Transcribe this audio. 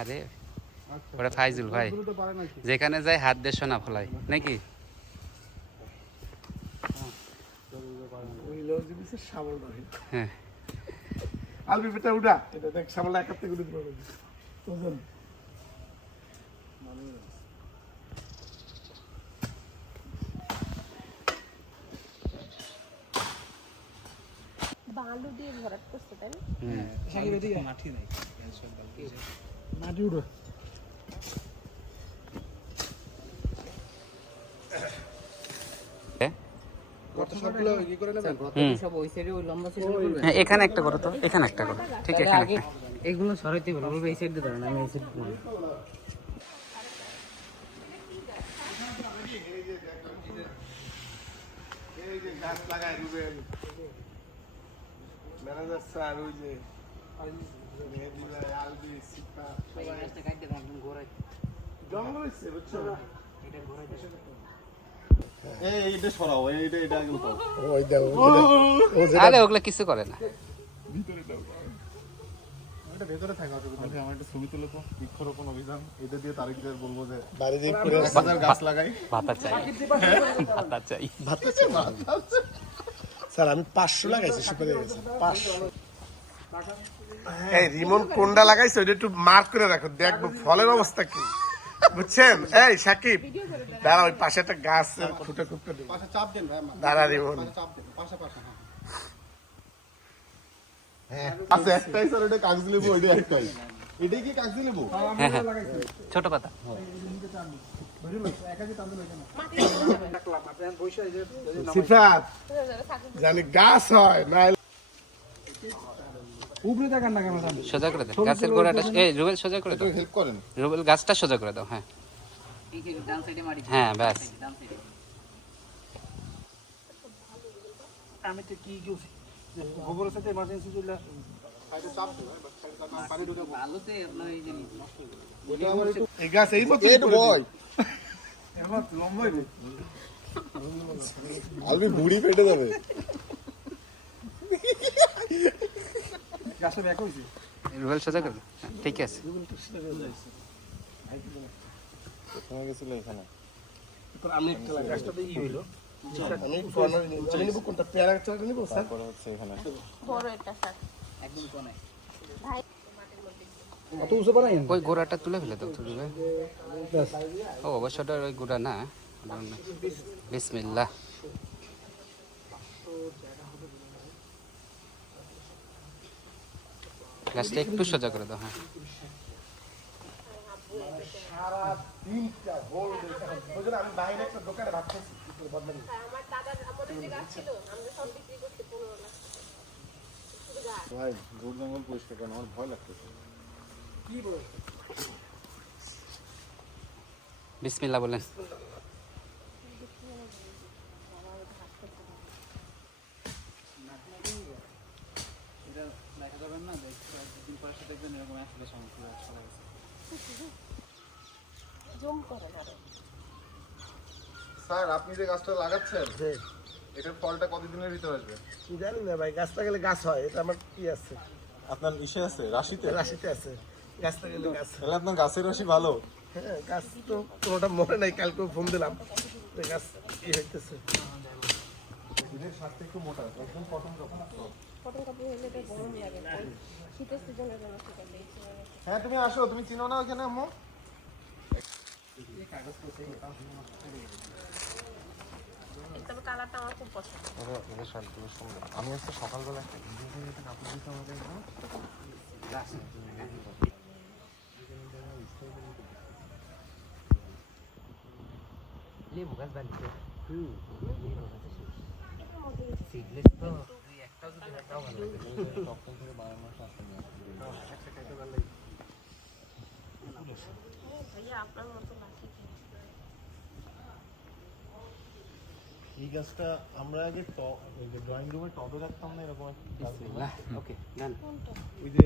আরে ওটা ফাইজুল ভাই যেখানে যায় হাত দিয়ে সোনা ফলাই নাকি? হ্যাঁ আলবি বেটা উড়া এটা দেখ সামলা একাতে করে দিতে পারবে ওজন বালু দিয়ে ভরাট করতে তাই না? মাটি নাই মাটি উড়ো এখানে একটা করো তো, এখানে একটা করো, ঠিক এখানে একটা। এগুলো সরাইতে বলবো, এই সাইড দিয়ে ধরেন, আমি এই সাইড এই যে গাছ লাগায় রুবেল ম্যানেজার স্যার ওই যে আলবি সিপা জঙ্গল হচ্ছে বুঝছো না এইটা সরাও এইটা ওই দাও আরে ওগুলা কিছু করে না। ভেতরে থাকা আমার একটা ছবি তুলে তো বৃক্ষরোপণ অভিযান এটা দিয়ে তারিখদের বলবো যে গাছ লাগাই ভাতা চাই, ভাতা চাই, ভাতা চাই। স্যার আমি 500 লাগাইছি, সুপারি গেছে 500। এই রিমন কোনটা লাগাইছে ওটা একটু মার্ক করে রাখো, দেখবো ফলের অবস্থা কি, বুঝছেন? এই সাকিব দাঁড়া, ওই পাশে একটা গাছ খুঁটে খুঁটে দেবো, দাঁড়া রিমন আচ্ছা একটাই স্যার, এটা কাগজ লেবু, ওইটা একটাই, এটাই কি কাগজ লেবু? হ্যাঁ হ্যাঁ ছোট পাতা। সিফাত জানি গাছ হয় না উপরে দেখান না কেন? সোজা করে দাও গাছের গোড়াটা। এই রুবেল সোজা করে দাও, হেল্প করেন রুবেল গাছটা সোজা করে দাও। হ্যাঁ হ্যাঁ ব্যাস। আমি তো কি গেছি গোবরের সাথে এমার্জেন্সি চলে এই গাছ এই মতো আলবি বুড়ি পেটে যাবে। গাছে ব্যাক হইছে, রুবেল সোজা করে দাও, ঠিক আছে। আমি একটা গাছটাতে ই হইলো, আমি কর্নার নিব, কোনটা পেয়ারা চাটা নিব স্যার? পরে হচ্ছে এখানে বড় এটা স্যার একদম কোনায় ভাই অত উঁচু পারাই ওই গোড়াটা তুলে ফেলে দাও তো রুবেল। ও অবশ্যটা ওই গোড়া না। বিসমিল্লাহ। গাছটা একটু সোজা করে দাও। হ্যাঁ আমি বাইরে একটা দোকানে ভাত খাইছি, আমার দাদার আমাদের যে গাছ ছিল আমরা সব বিক্রি করতে 15 লাখ ভাই ঝোড় জঙ্গল পরিষ্কার করেন, আমার ভয় লাগতেছে। বিসমিল্লাহ বলেন। দেখা যাবেন না, দিন পরে সাথে দেখবেন এরকম আসলে সমস্যা চলে গেছে। জুম করে না স্যার আপনি যে গাছটা লাগাচ্ছেন এটার ফলটা কতদিনের ভিতর আসবে? জানি না ভাই, গাছটা গেলে গাছ হয়, এটা আমার কি আছে, আপনার ইসে আছে, রাশিতে রাশিতে আছে, গাছটা গেলে গাছ। তাহলে আপনার গাছের রাশি ভালো। হ্যাঁ গাছ তো কোনোটা মরে নাই, কালকেও ফোন দিলাম গাছ কি হইতেছে। এদের সাথে একটু মোটা, একদম কটন কাপড়। কটন কাপড় হলে তো গরম লাগে, শীতের সিজনের জন্য শুকাতে। হ্যাঁ তুমি আসো, তুমি চিনো না ওখানে আম্মু? তবে কালারটা আমার খুব পছন্দ। আমি আজকে সকালবেলা একটা কাপড় দিতে আমাদের লেবু গাছ বাড়িতে সিডলেস তো একটাও যদি একটাও ভালো লাগে। তখন থেকে 12 মাস আসেনি। ভাইয়া আপনার মতো লাকি এই গাছটা আমরা আগে ড্রয়িং রুমে টবে রাখতাম না, এরকম একটা। ওকে ডান। ওই যে